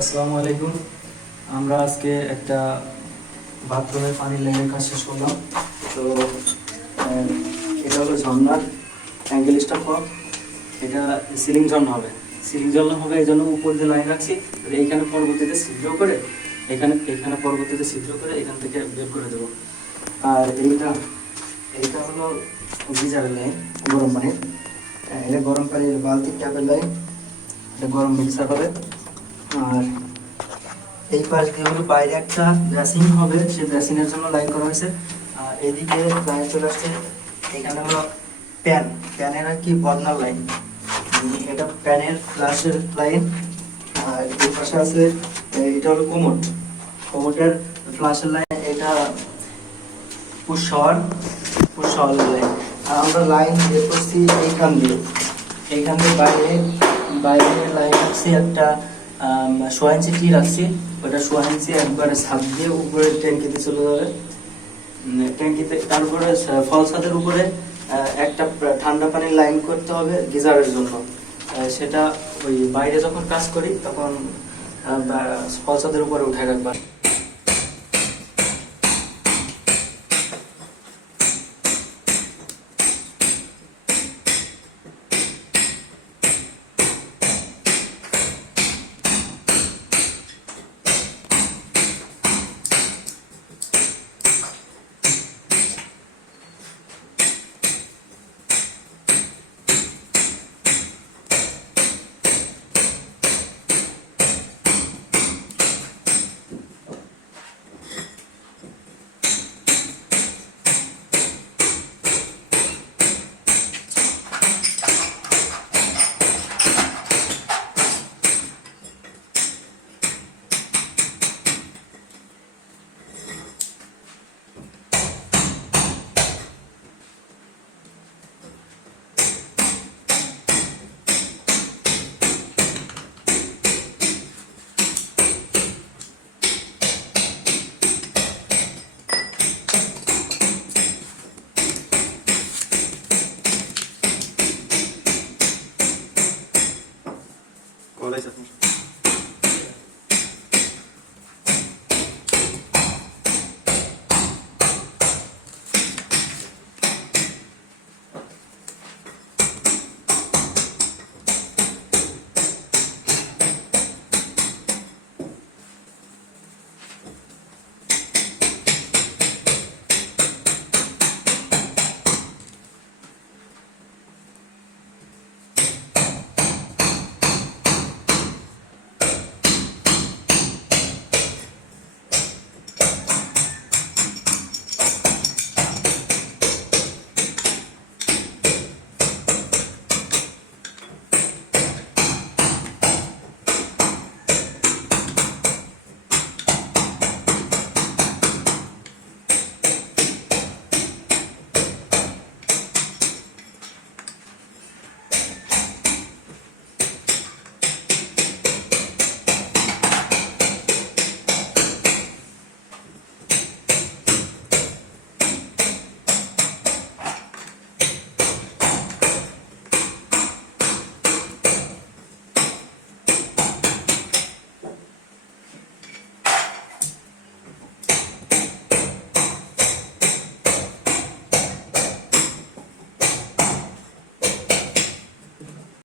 আসসালামু আলাইকুম। আমরা আজকে একটা বাথরুমের পানির লাইনের কাজ শেষ করলাম। তো এটা হলো ঝর্ণার অ্যাঙ্গেল স্টপ কল। এটা সিলিং ঝর্ণা হবে। সিলিং ঝর্ণা হবে এই জন্য উপর দিয়ে লাইন রাখছি, এইখানে পরবর্তীতে ছিদ্র করে এখানে পরবর্তীতে ছিদ্র করে এখান থেকে বের করে দেবো। আর এইটা হলো গিজারের লাইন, গরম পানির। এটা গরম পানির বালতির ট্যাপের লাইন, এটা গরম মিক্সার হবে। আর এই পাশ দিয়ে হলো বাইরে একটা ব্রাসিং হবে, সেই ব্রাসিংয়ের জন্য লাইন করা হয়েছে। আর এদিকে লাইন চলে আসছে, এখানে হলো প্যানের আর কি বর্নার লাইন, এটা প্যানের ফ্ল্যাশের লাইন। আর এই পাশে আছে, এটা হলো কোমোটের ফ্ল্যাশের লাইন, এটা পুশ শাওয়ারের লাইন। আর আমরা লাইন বের করছি এইখান দিয়ে বাইরে লাইন রাখছি একটা 1.5 ইঞ্চি টি রাখছি। ওটা 1.5 ইঞ্চি একবারে ছাদ দিয়ে উপরে ট্যাঙ্কিতে চলে যাবে। ট্যাঙ্কিতে তারপরে ফল ছাদের উপরে একটা ঠান্ডা পানির লাইন করতে হবে গিজারের জন্য। সেটা ওই বাইরে যখন কাজ করি তখন ফল ছাদের উপরে উঠে রাখবার।